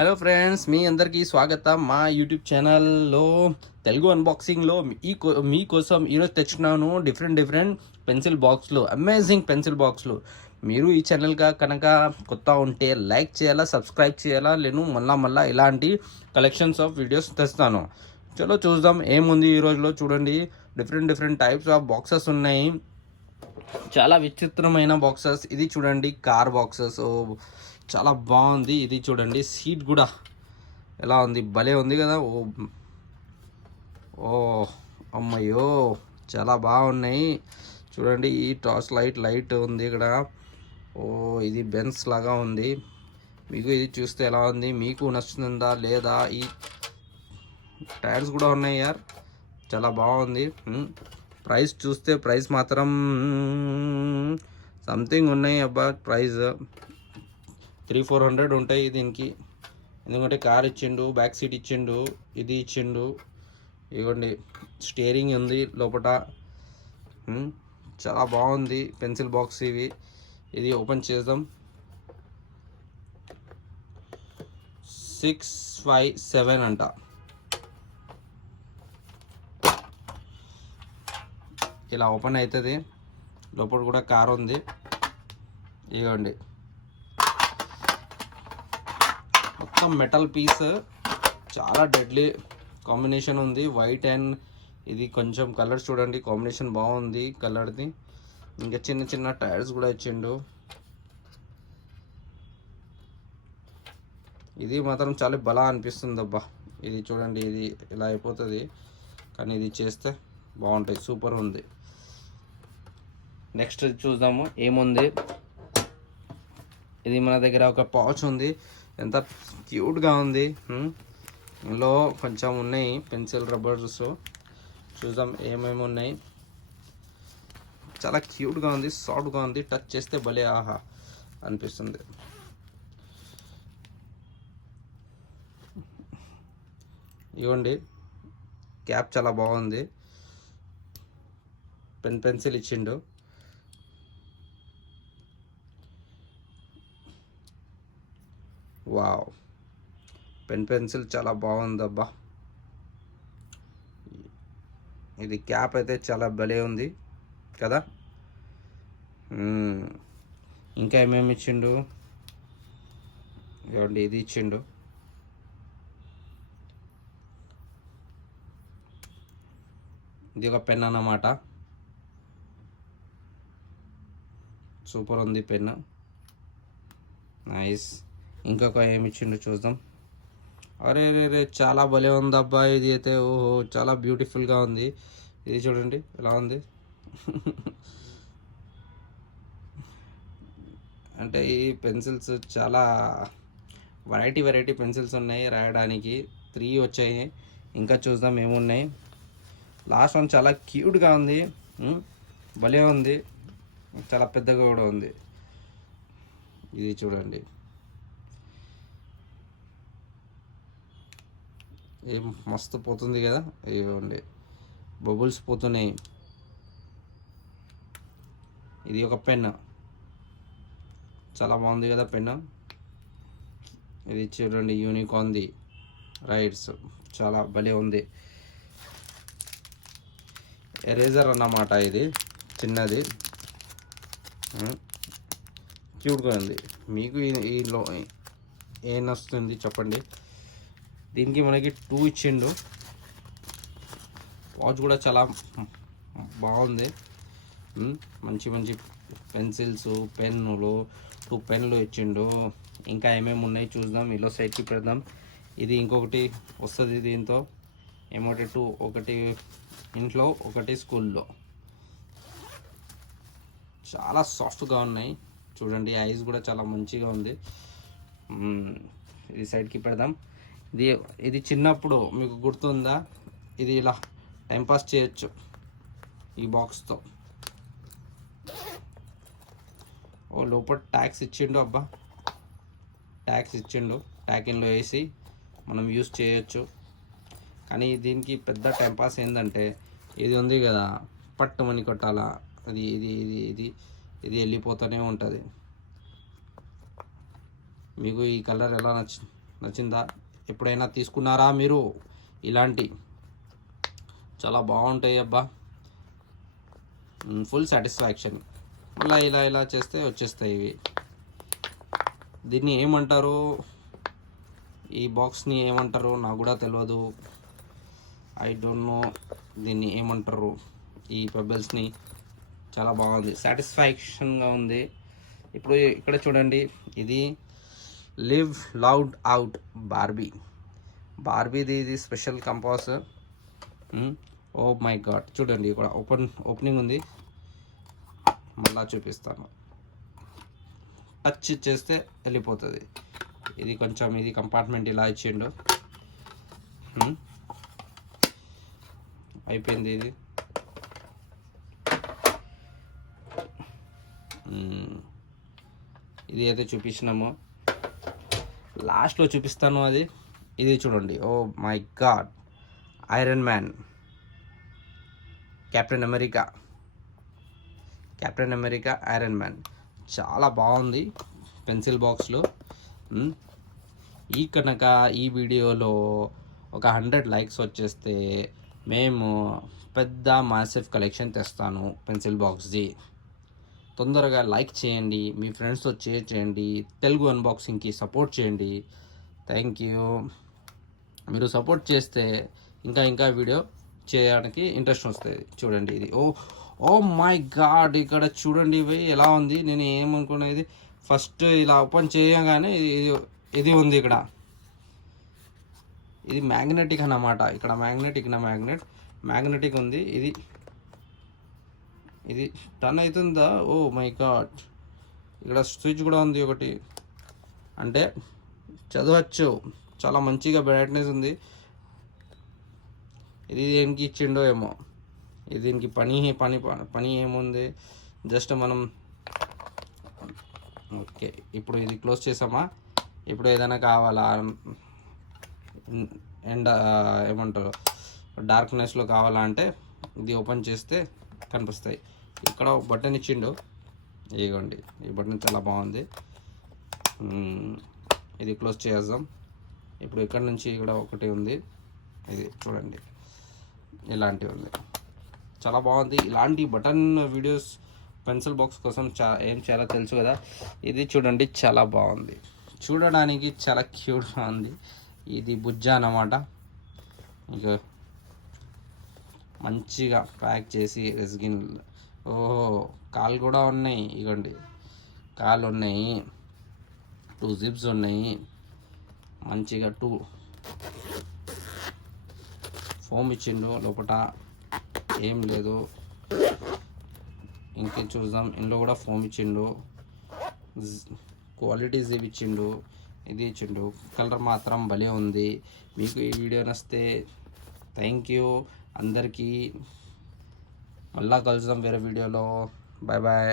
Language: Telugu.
హలో ఫ్రెండ్స్, మీ అందరికీ స్వాగతం మా యూట్యూబ్ ఛానల్లో తెలుగు అన్బాక్సింగ్లో. మీకోసం ఈరోజు తెచ్చుకున్నాను డిఫరెంట్ పెన్సిల్ బాక్స్లు, అమేజింగ్ పెన్సిల్ బాక్స్లు. మీరు ఈ ఛానల్గా కనుక కొత్త ఉంటే లైక్ చేయాలా, సబ్స్క్రైబ్ చేయాలా. నేను మళ్ళా ఇలాంటి కలెక్షన్స్ ఆఫ్ వీడియోస్ తెస్తాను. చలో చూద్దాం ఏముంది ఈ రోజులో. చూడండి, డిఫరెంట్ టైప్స్ ఆఫ్ బాక్సెస్ ఉన్నాయి. చాలా విచిత్రమైన బాక్సెస్. ఇది చూడండి, కార్ బాక్సెస్ చాలా బాగుంది. ఇది చూడండి, సీట్ కూడా ఎలా ఉంది, భలే ఉంది కదా. ఓ ఓ అమ్మయ్యో, చాలా బాగున్నాయి. చూడండి, ఈ టార్చ్ లైట్ ఉంది ఇక్కడ. ఓ, ఇది బెన్స్ లాగా ఉంది. మీకు ఇది చూస్తే ఎలా ఉంది, మీకు నచ్చుతుందా లేదా? ఈ టైర్స్ కూడా ఉన్నాయి యార్, చాలా బాగుంది. ప్రైస్ చూస్తే ప్రైస్ మాత్రం సంథింగ్ ఉన్నాయి అబ్బా. ప్రైస్ 300-400 ఉంటాయి దీనికి. ఎందుకంటే కార్ ఇచ్చిండు, బ్యాక్ సీట్ ఇచ్చిండు, ఇది ఇచ్చిండు. ఇవ్వండి, స్టీరింగ్ ఉంది లోపల. చాలా బాగుంది పెన్సిల్ బాక్స్ ఇవి. ఇది ఓపెన్ చేద్దాం. 657 అంట. ఇలా ఓపెన్ అవుతుంది. లోపల కూడా కార్ ఉంది. ఇవ్వండి, మొత్తం మెటల్ పీస్. చాలా డెడ్లీ కాంబినేషన్ ఉంది, వైట్ అండ్ ఇది కొంచెం కలర్ చూడండి, కాంబినేషన్ బాగుంది కలర్ది. ఇంకా చిన్న టైర్స్ కూడా ఇచ్చిండు. ఇది మాత్రం చాలా బలా అనిపిస్తుంది అబ్బా. ఇది చూడండి, ఇది ఇలా అయిపోతుంది, కానీ ఇది చేస్తే బాగుంటుంది, సూపర్ ఉంది. నెక్స్ట్ చూద్దాము ఏముంది. ఇది మన దగ్గర ఒక పౌచ్ ఉంది, ఎంత క్యూట్గా ఉంది. ఇందులో కొంచెం ఉన్నాయి పెన్సిల్ రబ్బర్స్. చూద్దాం ఏమేమి ఉన్నాయి. చాలా క్యూట్గా ఉంది, సాఫ్ట్గా ఉంది, టచ్ చేస్తే భలే ఆహా అనిపిస్తుంది. ఇవ్వండి, క్యాప్ చాలా బాగుంది. పెన్సిల్ ఇచ్చిండు. వావ్, పెన్సిల్ చాలా బాగుంది అబ్బా. ఇది క్యాప్ అయితే చాలా భలే ఉంది కదా. ఇంకా ఏమేమి ఇచ్చిండు ఇవ్వండి. ఇది ఇచ్చిండు. ఇది ఒక పెన్ అన్నమాట. సూపర్ ఉంది పెన్, నైస్. ఇంకొక ఏమి ఇచ్చిండు చూద్దాం. అరే రే, చాలా భలే ఉంది అబ్బా. ఇది అయితే ఓహో, చాలా బ్యూటిఫుల్గా ఉంది. ఇది చూడండి ఎలా ఉంది. అంటే ఈ పెన్సిల్స్ చాలా వెరైటీ పెన్సిల్స్ ఉన్నాయి రాయడానికి. 3 వచ్చాయి. ఇంకా చూద్దాం ఏమున్నాయి. లాస్ట్ వన్ చాలా క్యూట్గా ఉంది, భలే ఉంది, చాలా పెద్దగా కూడా ఉంది. ఇది చూడండి, ఏం మస్తు పోతుంది కదా. ఇవ్వండి, బబుల్స్ పోతున్నాయి. ఇది ఒక పెన్, చాలా బాగుంది కదా పెన్. ఇది చూడండి, యూనికార్న్ది రైట్స్, చాలా భలే ఉంది. ఎరేజర్ అన్నమాట, ఇది చిన్నది, క్యూట్గా ఉంది. మీకు ఈలో ఏం వస్తుంది చెప్పండి. దీనికి మనకి 2 ఇచ్చిండు. వాచ్ కూడా చాలా బాగుంది. మంచి పెన్సిల్స్, పెన్నులు, 2 పెన్నులు ఇచ్చిండు. ఇంకా ఏమేమి ఉన్నాయి చూద్దాం. ఇలా సైడ్కి పెడదాం. ఇది ఇంకొకటి వస్తుంది దీంతో. ఏమంటే 2, ఒకటి ఇంట్లో ఒకటి స్కూల్లో. చాలా సాఫ్ట్గా ఉన్నాయి చూడండి. ఐస్ కూడా చాలా మంచిగా ఉంది. ఇది సైడ్కి పెడదాం. ఇది చిన్నప్పుడు మీకు గుర్తుందా? ఇది ఇలా టైంపాస్ చేయొచ్చు ఈ బాక్స్తో. ఓ, లోపల ట్యాక్స్ ఇచ్చిండు అబ్బా. ట్యాక్స్ ఇచ్చిండు, ట్యాకిన్లో వేసి మనం యూస్ చేయొచ్చు. కానీ దీనికి పెద్ద టైంపాస్ ఏంటంటే, ఇది ఉంది కదా, పట్టుమని కొట్టాలా. అది ఇది ఇది ఇది ఇది వెళ్ళిపోతూనే ఉంటుంది. మీకు ఈ కలర్ ఎలా నచ్చింది? నచ్చిందా? ఎప్పుడైనా తీసుకున్నారా మీరు ఇలాంటి? చాలా బాగుంటాయి అబ్బా, ఫుల్ సాటిస్ఫాక్షన్. మళ్ళీ ఇలా ఇలా చేస్తే వచ్చేస్తాయి ఇవి. దీన్ని ఏమంటారు, ఈ బాక్స్ని ఏమంటారు నాకు కూడా తెలియదు. ఐ డోంట్ నో దీన్ని ఏమంటారు. ఈ పెబల్స్ని చాలా బాగుంది, సాటిస్ఫాక్షన్గా ఉంది. ఇప్పుడు ఇక్కడ చూడండి, ఇది లివ్ లౌడ్ అవుట్ బార్బీది ఇది special compass. Oh my god, చూడండి ఇక్కడ ఓపెనింగ్ ఉంది. మళ్ళా చూపిస్తాను. టచ్ చేస్తే వెళ్ళిపోతుంది. ఇది కొంచెం ఇది కంపార్ట్మెంట్ ఇలా ఇచ్చిండు. అయిపోయింది ఇది. ఇది అయితే చూపించినాము, లాస్ట్లో చూపిస్తాను అది. ఇది చూడండి, oh my god, Iron Man, Captain America Iron Man. చాలా బాగుంది పెన్సిల్ బాక్స్లో. కనుక ఈ వీడియోలో ఒక 100 లైక్స్ వచ్చేస్తే మేము పెద్ద మాసివ్ కలెక్షన్ తెస్తాను పెన్సిల్ బాక్స్ది. తొందరగా లైక్ చేయండి, మీ ఫ్రెండ్స్తో షేర్ చేయండి, తెలుగు అన్బాక్సింగ్కి సపోర్ట్ చేయండి. Thank you. మీరు సపోర్ట్ చేస్తే ఇంకా వీడియో చేయడానికి ఇంట్రెస్ట్ వస్తుంది. చూడండి ఇది, ఓ మై గాడ్, ఇక్కడ చూడండి ఇవి ఎలా ఉంది. నేను ఏమనుకునేది, ఫస్ట్ ఇలా ఓపెన్ చేయగానే ఇది ఉంది. ఇక్కడ ఇది మ్యాగ్నెటిక్ అన్నమాట. ఇక్కడ మ్యాగ్నెటిక్ ఉంది. ఇది టర్న్ అవుతుందా? ఓ మై గాడ్, ఇక్కడ స్విచ్ కూడా ఉంది ఒకటి, అంటే చదవచ్చు. చాలా మంచిగా బ్రైట్నెస్ ఉంది. ఇది దేనికి ఇచ్చిండో ఏమో, ఇది దీనికి పని ఏముంది, జస్ట్ మనం ఓకే. ఇప్పుడు ఇది క్లోజ్ చేసామా? ఇప్పుడు ఏదైనా కావాలా, అండ్ ఏమంటారు, డార్క్నెస్లో కావాలా అంటే ఇది ఓపెన్ చేస్తే కనిపిస్తాయి. ఇక్కడ ఒక బటన్ ఇచ్చిండు, ఇదిగోండి ఈ బటన్ చాలా బాగుంది. ఇది క్లోజ్ చేద్దాం. ఇప్పుడు ఇక్కడ నుంచి ఇక్కడ ఒకటి ఉంది, ఇది చూడండి ఇలాంటివి ఉంది. చాలా బాగుంది. ఇలాంటి బటన్ వీడియోస్ పెన్సిల్ బాక్స్ కోసం ఏం చాలా తెలుసు కదా. ఇది చూడండి చాలా బాగుంది, చూడడానికి చాలా క్యూట్గా ఉంది. ఇది బుజ్జ అన్నమాట. ఇంకా మంచిగా ప్యాక్ చేసి రెస్గిన్, కాలు కూడా ఉన్నాయి. ఇగోండి కాళ్ళు ఉన్నాయి, 2 జిప్స్ ఉన్నాయి. మంచిగా 2 ఫోమ్ ఇచ్చిండు. లోపల ఏం లేదు. ఇంకే చూద్దాం, ఇందులో కూడా ఫోమ్ ఇచ్చిండు, క్వాలిటీ జిప్ ఇచ్చిండు, ఇది ఇచ్చిండు. కలర్ మాత్రం భలే ఉంది. మీకు ఈ వీడియో నచ్చితే థ్యాంక్ యూ అందరికీ. మళ్ళా కలుద్దాం వేరే వీడియోలో. Bye bye.